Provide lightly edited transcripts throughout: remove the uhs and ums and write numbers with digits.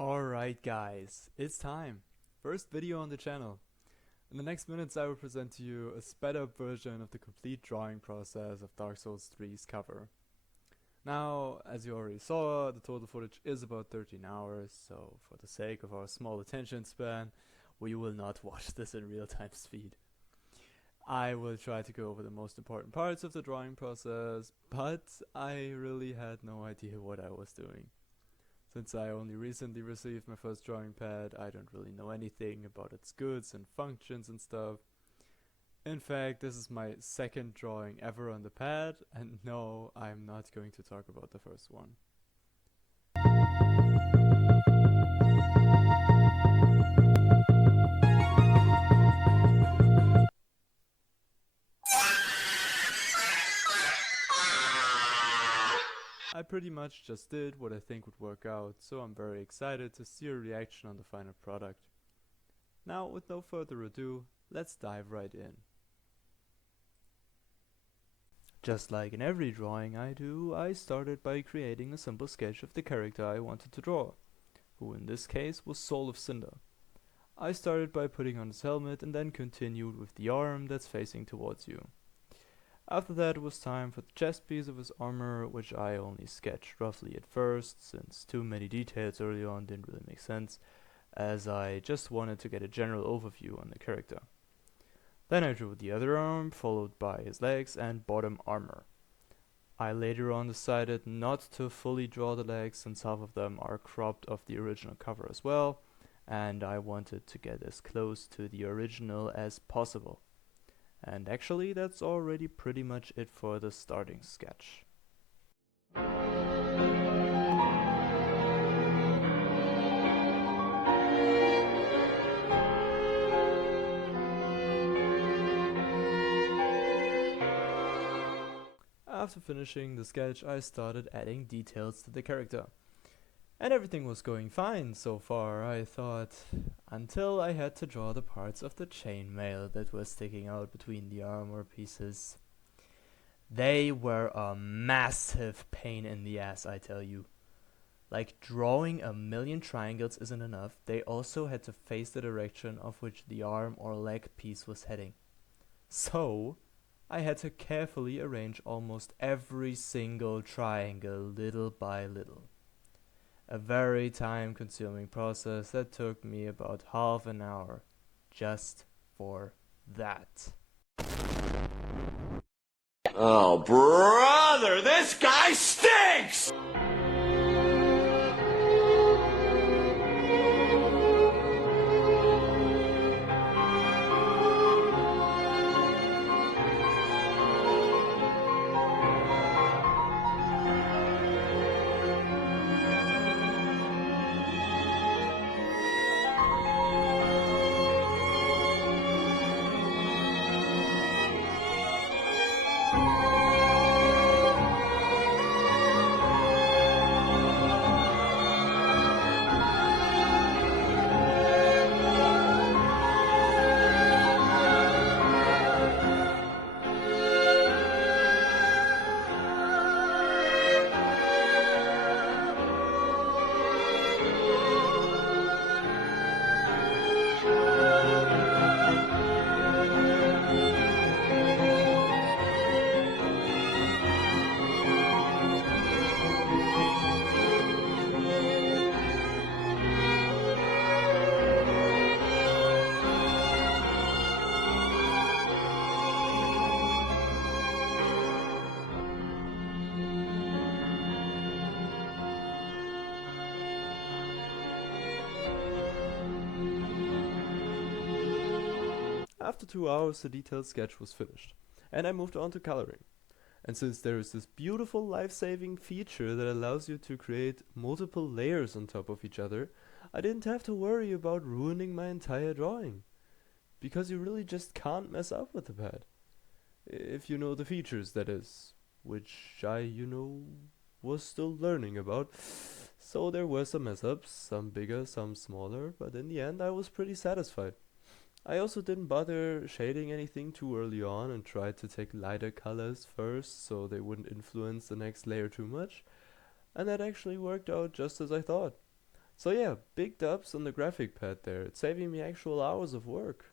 Alright guys, it's time. First video on the channel. In the next minutes I will present to you a sped up version of the complete drawing process of Dark Souls 3's cover. Now, as you already saw, the total footage is about 13 hours, so for the sake of our small attention span, we will not watch this in real-time speed. I will try to go over the most important parts of the drawing process, but I really had no idea what I was doing. Since I only recently received my first drawing pad, I don't really know anything about its goods and functions and stuff. In fact, this is my second drawing ever on the pad, and no, I'm not going to talk about the first one. I pretty much just did what I think would work out, so I'm very excited to see your reaction on the final product. Now, with no further ado, let's dive right in. Just like in every drawing I do, I started by creating a simple sketch of the character I wanted to draw, who in this case was Soul of Cinder. I started by putting on his helmet and then continued with the arm that's facing towards you. After that it was time for the chest piece of his armor, which I only sketched roughly at first, since too many details early on didn't really make sense, as I just wanted to get a general overview on the character. Then I drew the other arm, followed by his legs and bottom armor. I later on decided not to fully draw the legs, since half of them are cropped off the original cover as well, and I wanted to get as close to the original as possible. And actually that's already pretty much it for the starting sketch. After finishing the sketch, I started adding details to the character. And everything was going fine so far, I thought, until I had to draw the parts of the chainmail that were sticking out between the armor pieces. They were a massive pain in the ass, I tell you. Like, drawing a million triangles isn't enough, they also had to face the direction of which the arm or leg piece was heading. So, I had to carefully arrange almost every single triangle little by little. A very time-consuming process that took me about half an hour just for that. Oh, brother, this guy stinks! After 2 hours, the detailed sketch was finished, and I moved on to coloring. And since there is this beautiful life-saving feature that allows you to create multiple layers on top of each other, I didn't have to worry about ruining my entire drawing. Because you really just can't mess up with the pad. If you know the features, that is. Which I, was still learning about. So there were some mess-ups, some bigger, some smaller, but in the end I was pretty satisfied. I also didn't bother shading anything too early on and tried to take lighter colors first so they wouldn't influence the next layer too much, and that actually worked out just as I thought. So yeah, big dubs on the graphic pad there. It's saving me actual hours of work.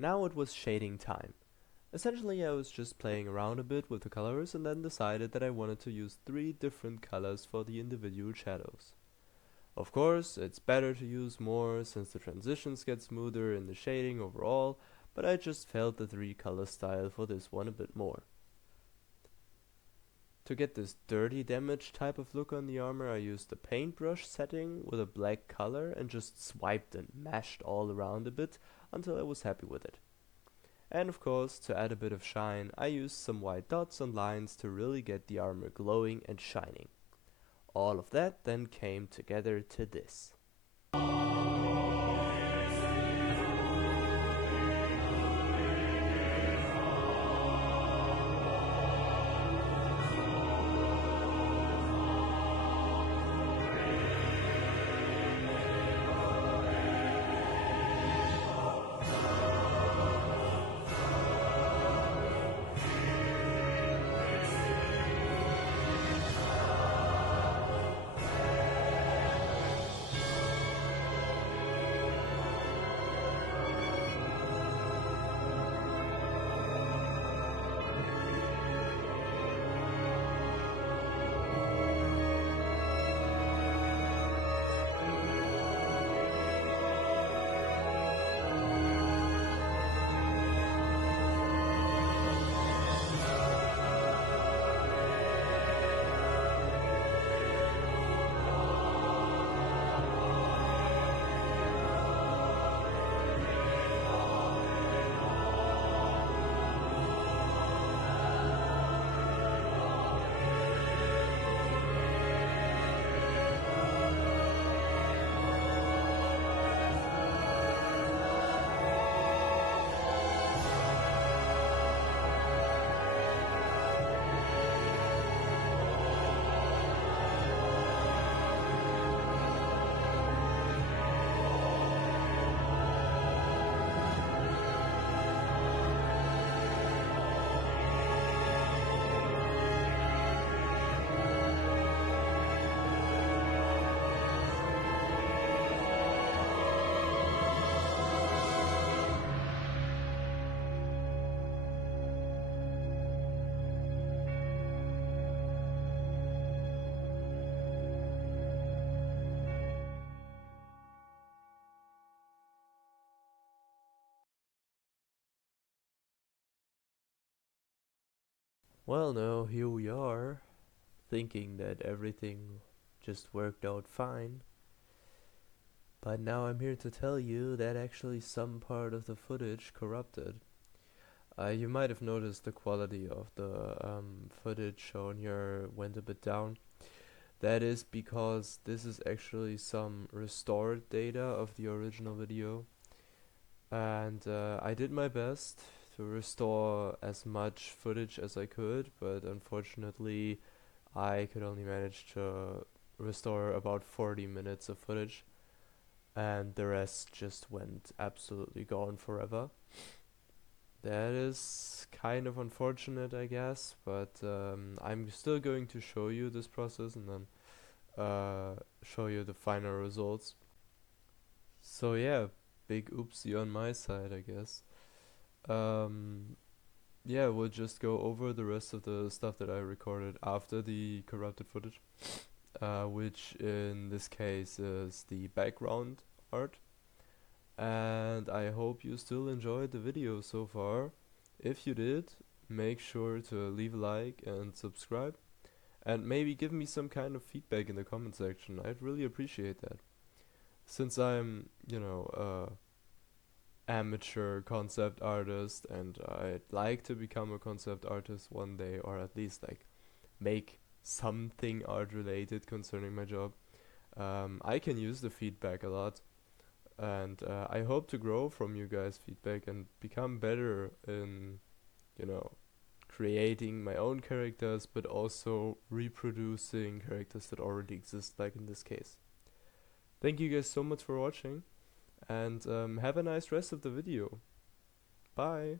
Now it was shading time. Essentially, I was just playing around a bit with the colors and then decided that I wanted to use 3 different colors for the individual shadows. Of course, it's better to use more since the transitions get smoother in the shading overall, but I just felt the 3 color style for this one a bit more. To get this dirty damage type of look on the armor, I used the paintbrush setting with a black color and just swiped and mashed all around a bit until I was happy with it. And of course, to add a bit of shine, I used some white dots and lines to really get the armor glowing and shining. All of that then came together to this. Well, now here we are, thinking that everything just worked out fine. But now I'm here to tell you that actually some part of the footage corrupted. You might have noticed the quality of the footage shown here went a bit down. That is because this is actually some restored data of the original video. And I did my best to restore as much footage as I could, but unfortunately I could only manage to restore about 40 minutes of footage, and the rest just went absolutely gone forever. That is kind of unfortunate, I guess, but I'm still going to show you this process and then show you the final results. So yeah, big oopsie on my side, I guess. Um, yeah, we'll just go over the rest of the stuff that I recorded after the corrupted footage, which in this case is the background art. And I hope you still enjoyed the video so far. If you did, make sure to leave a like and subscribe. And maybe give me some kind of feedback in the comment section. I'd really appreciate that. Since I'm, amateur concept artist and I'd like to become a concept artist one day, or at least like make something art related concerning my job. I can use the feedback a lot, and I hope to grow from you guys' feedback and become better in, you know, creating my own characters, but also reproducing characters that already exist, like in this case. Thank you guys so much for watching, and have a nice rest of the video. Bye!